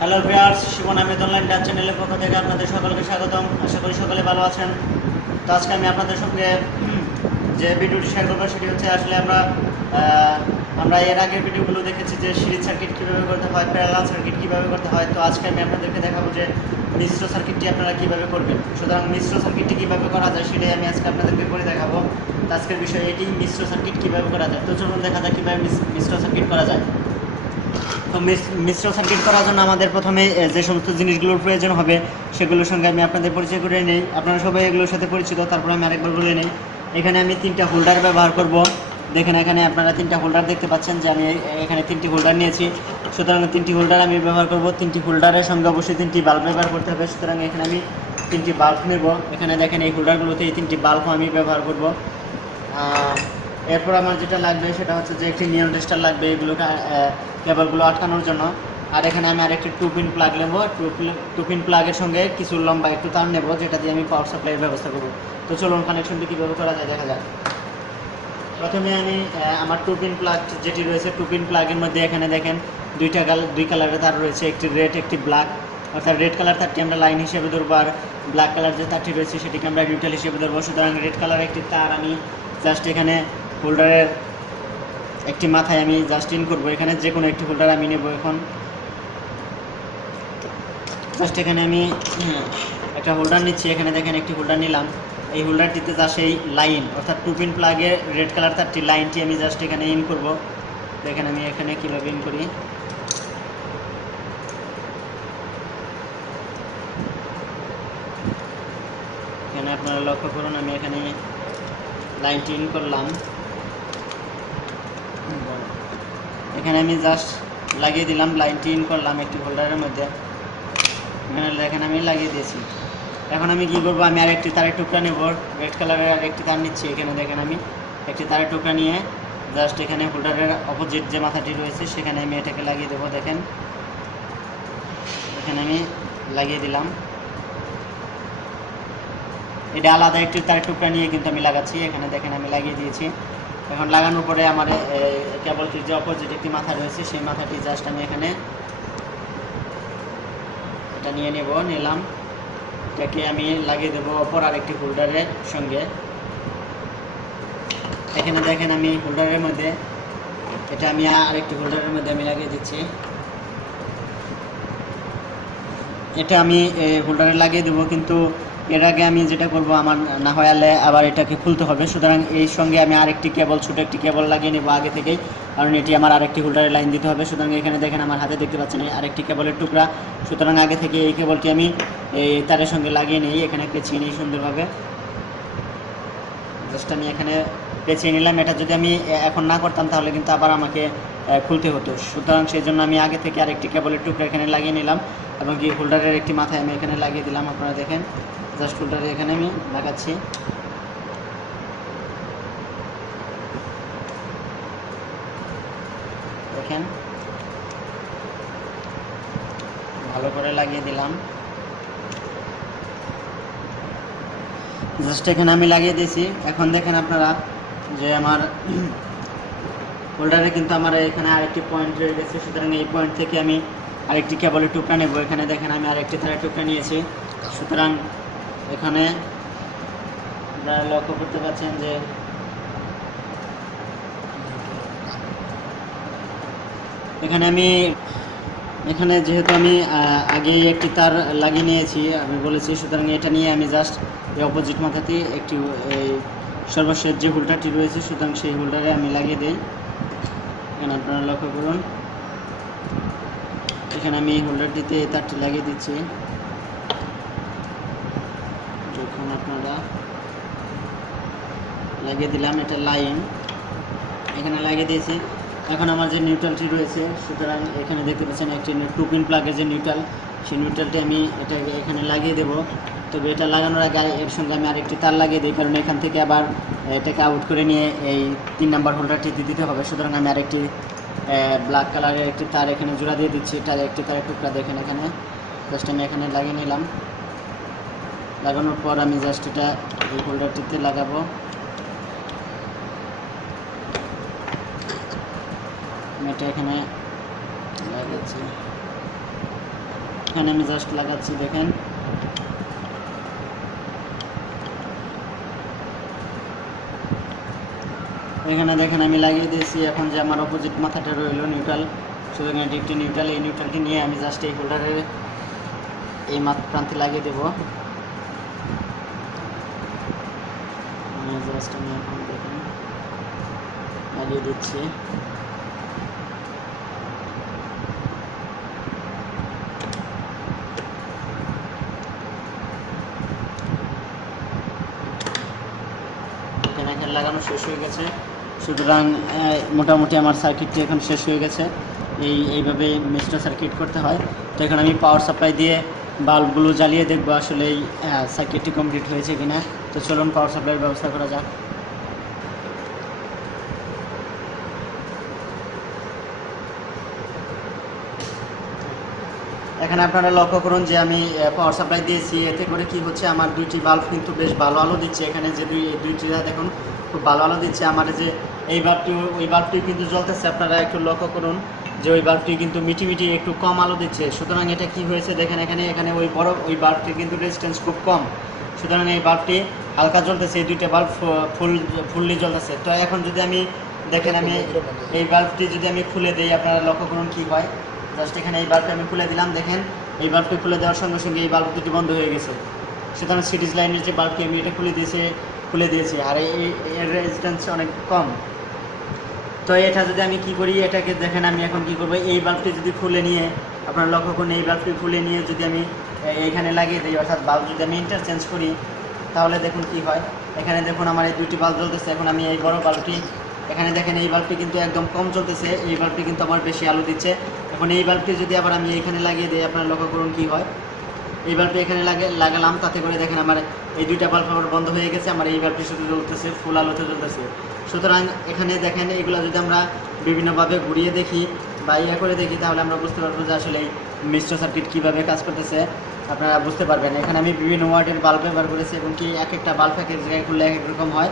Hello viewers Shibon Ahmed online Dak চ্যানেলের পক্ষ থেকে আপনাদের সকলকে স্বাগতম। আশা করি সকলে ভালো আছেন। তো আজকে আমি আপনাদের সঙ্গে যে ভিডিওটি শেয়ার করব সেটি হচ্ছে আসলে আমরা আমরা এর আগের ভিডিওগুলো দেখেছি যে সিরিজ সার্কিট কীভাবে করতে হয় প্যারালাল সার্কিট কীভাবে করতে হয়। তো আজকে আমি আপনাদেরকে দেখাবো যে মিশ্র সার্কিটটি আপনারা কীভাবে করবেন। সুতরাং মিশ্র সার্কিটটি কীভাবে করা যায় সেটাই আমি আজকে আপনাদেরকে করে দেখাবো। আজকের বিষয় এটি, মিশ্র সার্কিট কীভাবে করা যায়। তো চলুন দেখা যায় কীভাবে মিশ্র সার্কিট করা যায়। তো মিশ্র সার্কিট করার জন্য আমাদের প্রথমে যে সমস্ত জিনিসগুলোর প্রয়োজন হবে, সেগুলোর সঙ্গে আমি আপনাদের পরিচয় করে নিই। আপনারা সবাই এগুলোর সাথে পরিচিত, তারপরে আমি আরেকবার বলে নিই। এখানে আমি তিনটা হোল্ডার ব্যবহার করব। দেখেন, এখানে আপনারা তিনটা হোল্ডার দেখতে পাচ্ছেন যে আমি এখানে তিনটি হোল্ডার নিয়েছি। সুতরাং তিনটি হোল্ডার আমি ব্যবহার করব। তিনটি হোল্ডারের সঙ্গে অবশ্যই তিনটি বাল্ব ব্যবহার করতে হবে। সুতরাং এখানে আমি তিনটি বাল্ব নেব। এখানে দেখেন, এই হোল্ডারগুলোতে এই তিনটি বাল্বও আমি ব্যবহার করব। এরপর আমার যেটা লাগবে সেটা হচ্ছে যে একটি নিয়ন টেস্টার লাগবে এগুলোকে কেবলগুলো আটকানোর জন্য। আর এখানে আমি আরেকটি টু পিন প্লাগ নেব। টু পিন প্লাগের সঙ্গে কিছু লম্বা একটু তার নেব, যেটা দিয়ে আমি পাওয়ার সাপ্লাইয়ের ব্যবস্থা করব। তো চলুন কানেকশনটি কীভাবে করা যায় দেখা যাক। প্রথমে আমি আমার টু পিন প্লাগ যেটি রয়েছে টু পিন প্লাগের মধ্যে এখানে দেখেন দুইটা কাল, দুই কালারের তার রয়েছে, একটি রেড একটি ব্ল্যাক অর্থাৎ রেড কালার তারটি আমরা লাইন হিসেবে ধরবো, আর ব্ল্যাক কালার যে তারটি রয়েছে সেটিকে আমরা নিউট্রাল হিসেবে ধরবো। সুতরাং রেড কালার একটি তার আমি জাস্ট এখানে হোল্ডারের একটি মাথায় আমি জাস্ট ইন করব। এখানে যে কোনো একটি হোল্ডার আমি নেব এখন। জাস্ট এখানে আমি হ্যাঁ, একটা হোল্ডার নিচ্ছি। এখানে দেখেন একটি হোল্ডার নিলাম। এই হোল্ডারটিতে যা সেই লাইন অর্থাৎ টু পিন প্লাগের রেড কালার তারটি লাইনটি আমি জাস্ট এখানে ইন করব। দেখেন আমি এখানে কীভাবে ইন করি। এখানে আপনারা লক্ষ্য করুন আমি এখানে লাইনটি ইন করলাম। এখানে আমি জাস্ট লাগিয়ে দিলাম লাইনটি ইন করলাম একটি হোল্ডারের মধ্যে। এখানে আমি লাগিয়ে দিয়েছি। এখন আমি কি করব? আমি আরেকটি তারের টুকরা নেব। রেড কালারের আরেকটি তার নিচ্ছি। এখানে দেখেন আমি একটি তারের টুকরা নিয়ে জাস্ট এখানে হোল্ডারের অপোজিট যে মাথাটি রয়েছে, সেখানে আমি এটাকে লাগিয়ে দেবো, দেখেন। এখানে আমি লাগিয়ে দিলাম। এটা আলাদা একটি তারের টুকরা নিয়ে কিন্তু আমি লাগাচ্ছি। এখানে দেখেন আমি লাগিয়ে দিয়েছি। এখন লাগানোর পরে আমার কেবলটির যে অপোজিট একটি মাথা রয়েছে, সেই মাথাটি জাস্ট আমি এখানে এটা নিয়ে নেব, নিলাম। এটাকে আমি লাগিয়ে দেবো অপর আরেকটি হোল্ডারের সঙ্গে। এখানে দেখেন আমি হোল্ডারের মধ্যে, এটা আমি আরেকটি হোল্ডারের মধ্যে আমি লাগিয়ে দিচ্ছি। এটা আমি হোল্ডারে লাগিয়ে দেবো, কিন্তু এর আগে আমি যেটা করব, আমার না হয়ালে আবার এটাকে খুলতে হবে। সুতরাং এই সঙ্গে আমি আরেকটি কেবল ছোটো একটি কেবল লাগিয়ে নেব আগে থেকেই, কারণ এটি আমার আরেকটি হোল্ডারে লাইন দিতে হবে। সুতরাং এখানে দেখেন আমার হাতে দেখতে পাচ্ছেন আরেকটি কেবলের টুকরা। সুতরাং আগে থেকে এই কেবলটি আমি এই তারের সঙ্গে লাগিয়ে নিই। এখানে পেঁচিয়ে নিই সুন্দরভাবে জাস্ট আমি এখানে পেঁচিয়ে নিলাম। এটা যদি আমি এখন না করতাম, তাহলে কিন্তু আবার আমাকে খুলতে হতো। সুতরাং সেই জন্য আমি আগে থেকে আরেকটি কেবলের টুকরা এখানে লাগিয়ে নিলাম এবং কি হোল্ডারের একটি মাথায় আমি এখানে লাগিয়ে দিলাম, আপনারা দেখেন। জাস্ট হোল্ডারে এখানে আমি লাগাচ্ছি। দেখেন। ভালো করে লাগিয়ে দিলাম। জাস্ট এখানে আমি লাগিয়ে দিয়েছি। এখন দেখেন আপনারা যে আমার হোল্ডারে কিন্তু আমার এখানে আরেকটি পয়েন্ট রয়ে গেছে সুতরাং এই পয়েন্ট থেকে আমি আরেকটি কেবলের টুকরা নেব। এখানে দেখেন, আমি আরেকটি তারের টুকরা নিয়েছি। সুতরাং এখানে আপনারা লক্ষ্য করতে পারছেন যে এখানে আমি, এখানে যেহেতু আমি আগেই একটি তার লাগিয়ে নিয়েছি, আমি বলেছি, সুতরাং এটা নিয়ে আমি জাস্ট এই অপোজিট মাথাতে একটি সর্বশেষ যে হোল্ডারটি রয়েছে, সুতরাং সেই হোল্ডারে আমি লাগিয়ে দিই। এখানে আপনারা লক্ষ্য করুন। এখানে আমি হোল্ডারটিতে এই তারটি লাগিয়ে দিচ্ছি। যখন আপনারা লাগিয়ে দিলাম, এটা লাইন। এখানে লাগিয়ে দিয়েছি। এখন আমার যে নিউট্রালটি রয়েছে, সুতরাং এখানে দেখতে পাচ্ছেন একটি টু পিন প্লাগের যে নিউট্রাল সেই নিউট্রালটি আমি এটা এখানে লাগিয়ে দেব। তবে এটা লাগানোর আগে এর সঙ্গে আমি আরেকটি তার লাগিয়ে দিই, কারণ এখান থেকে আবার এটাকে আউট করে নিয়ে এই তিন নাম্বার হোল্ডারটি দিয়ে দিতে হবে। সুতরাং আমি আরেকটি ব্ল্যাক কালারের একটি তার এখানে জোড়া দিয়ে দিচ্ছি। তার একটি তারের টুকরা দেখেন এখানে। জাস্ট আমি এখানে লাগিয়ে নিলাম। লাগানোর পর আমি জাস্ট এটা এই হোল্ডারটিতে লাগাবো। এটা এখানে লাগাচ্ছি এখানে আমি জাস্ট লাগাচ্ছি, দেখেন। এখানে দেখেন, আমি লাগিয়ে দিয়েছি, এখন যে আমার অপোজিট মাথাটা রইল নিউট্রাল সুতরাং এটি একটি নিউট্রাল এই নিউট্রালটি নিয়ে আমি জাস্ট এই হোল্ডারের এই মাথ প্রান্তে লাগিয়ে দেবো। জাস্ট আমি এখন দেখেন, লাগিয়ে দিচ্ছি এখানে এখানে লাগানো শেষ হয়ে গেছে। সুতরাং মোটামুটি আমার সার্কিটটি এখন শেষ হয়ে গেছে। এই এইভাবে মিস্টার সার্কিট করতে হয়। তো এখন আমি পাওয়ার সাপ্লাই দিয়ে বাল্বগুলো জ্বালিয়ে দেখব আসলে এই সার্কিটটি কমপ্লিট হয়েছে কিনা। তো চলুন পাওয়ার সাপ্লাইয়ের ব্যবস্থা করা যাক। এখানে আপনারা লক্ষ্য করুন যে আমি পাওয়ার সাপ্লাই দিয়েছি, এতে করে কি হচ্ছে, আমার দুইটি বাল্ব কিন্তু বেশ ভালো আলো দিচ্ছে। এখানে যে দুই দুইটি দেখুন, খুব ভালো আলো দিচ্ছে। আমার যে, এই বাল্বটি ওই বাল্বটি কিন্তু জ্বলতেছে। আপনারা একটু লক্ষ্য করুন যে ওই বাল্বটি কিন্তু মিটি মিটি একটু কম আলো দিচ্ছে। সুতরাং এটা কি হয়েছে দেখেন, এখানে এখানে ওই বড়, ওই বাল্বটির কিন্তু রেজিস্ট্যান্স খুব কম। সুতরাং এই বাল্বটি হালকা জ্বলতেছে, এই দুইটা বাল্ব ফুল ফুললি জ্বলতেছে। তো এখন যদি আমি, দেখেন আমি, এই বাল্বটি যদি আমি খুলে দিই, আপনারা লক্ষ্য করুন কি হয়। জাস্ট এখানে এই বাল্বটা আমি খুলে দিলাম, দেখেন। এই বাল্বটি খুলে দেওয়ার সঙ্গে সঙ্গে এই বাল্ব দুটি বন্ধ হয়ে গেছে। সুতরাং সিরিজ লাইনের যে বাল্বটি আমি এটা খুলে দিয়েছি খুলে দিয়েছি। আর এই এর রেজিস্ট্যান্স অনেক কম। তো এটা যদি আমি কি করি, এটাকে দেখেন আমি এখন কি করব? এই বাল্বটি যদি খুলে নিয়ে, আপনার লক্ষ্য করুন, এই বাল্বটি খুলে নিয়ে যদি আমি এইখানে লাগিয়ে দিই, অর্থাৎ বাল্ব যদি আমি ইন্টারচেঞ্জ করি, তাহলে দেখুন কি হয়। এখানে দেখুন আমার এই দুইটি বাল্ব জ্বলতেছে। এখন আমি এই বড় বাল্বটি এখানে দেখেন এই বাল্বটি কিন্তু একদম কম চলতেছে এই বাল্বটি কিন্তু আমার বেশি আলো দিচ্ছে। এখন এই বাল্বটি যদি আবার আমি এখানে লাগিয়ে দিই, আপনারা লক্ষ্য করুন কি হয়। এই বাল্বটি এখানে লাগে লাগালাম, তাতে করে দেখেন আমার এই দুইটা বাল্ব আবার বন্ধ হয়ে গেছে, আমার এই বাল্বটি শুধু জ্বলতেছে ফুল আলোতে জ্বলতেছে। সুতরাং এখানে দেখেন, এগুলো যদি আমরা বিভিন্নভাবে ঘুরিয়ে দেখি বা ইয়ে করে দেখি, তাহলে আমরা বুঝতে পারব যে আসলে এই মিশ্র সার্কিট কীভাবে কাজ করতেছে। আপনারা বুঝতে পারবেন, এখানে আমি বিভিন্ন ওয়ার্ডের বাল্ব ব্যবহার করেছি এবং কি এক একটা বাল্ব এক জায়গায় খুললে এক এক রকম হয়।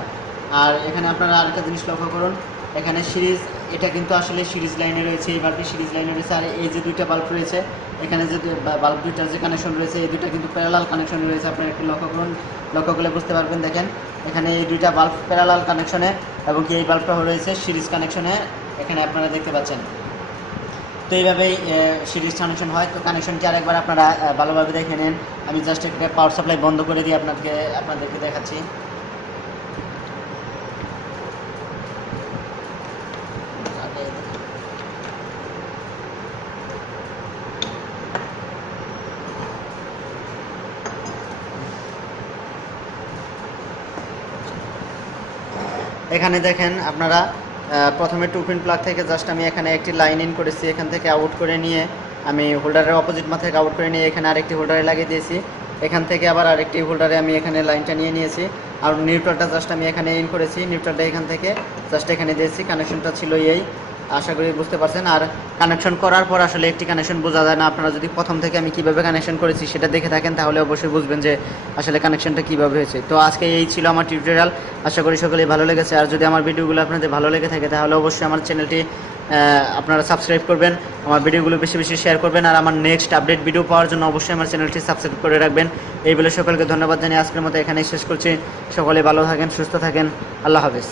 আর এখানে আপনারা আরেকটা জিনিস লক্ষ্য করুন, এখানে সিরিজ এটা কিন্তু আসলে সিরিজ লাইনে রয়েছে এই বাল্বটি সিরিজ লাইনে রয়েছে, আর এই যে দুইটা বাল্ব রয়েছে, এখানে যে বাল্ব দুইটার যে কানেকশন রয়েছে, এই দুইটা কিন্তু প্যারালাল কানেকশন রয়েছে, আপনারা একটু লক্ষ্য করুন, লক্ষ্য করলে বুঝতে পারবেন, দেখেন, এখানে এই দুইটা বাল্ব প্যারালাল কানেকশনে এবং কি এই বাল্বটা রয়েছে সিরিজ কানেকশনে এখানে আপনারা দেখতে পাচ্ছেন। তো এইভাবেই সিরিজ কানেকশন হয়, তো কানেকশনটি আরেকবার আপনারা ভালোভাবে দেখে নেন, আমি জাস্ট একটা পাওয়ার সাপ্লাই বন্ধ করে দিয়ে আপনাকে আপনাদেরকে দেখাচ্ছি। এখানে দেখেন আপনারা প্রথমে টু পিন প্লাগ থেকে জাস্ট আমি এখানে একটি লাইন ইন করেছি, এখান থেকে আউট করে নিয়ে আমি হোল্ডারের অপোজিট মাথা থেকে আউট করে নিয়ে এখানে আরেকটি হোল্ডারে লাগিয়ে দিয়েছি। এখান থেকে আবার আরেকটি হোল্ডারে আমি এখানে লাইনটা নিয়ে নিয়েছি। আর নিউট্রালটা জাস্ট আমি এখানে ইন করেছি নিউট্রালটা এখান থেকে জাস্ট এখানে দিয়েছি কানেকশনটা ছিল এই। আশা করি বুঝতে পারছেন। আর কানেকশন করার পর আসলে একটি কানেকশন বোঝা যায় না। আপনারা যদি প্রথম থেকে আমি কীভাবে কানেকশন করেছি সেটা দেখে থাকেন, তাহলে অবশ্যই বুঝবেন যে আসলে কানেকশনটা কীভাবে হয়েছে। তো আজকে এই ছিল আমার টিউটোরিয়াল আশা করি সকলেই ভালো লেগেছে। আর যদি আমার ভিডিওগুলো আপনাদের ভালো লেগে থাকে, তাহলে অবশ্যই আমার চ্যানেলটি আপনারা সাবস্ক্রাইব করবেন, আমার ভিডিওগুলো বেশি বেশি শেয়ার করবেন। আর আমার নেক্সট আপডেট ভিডিও পাওয়ার জন্য অবশ্যই আমার চ্যানেলটি সাবস্ক্রাইব করে রাখবেন। এই বলে সকলকে ধন্যবাদ জানিয়ে আজকের মতো এখানেই শেষ করছি। সকলে ভালো থাকেন, সুস্থ থাকেন। আল্লাহ হাফেজ।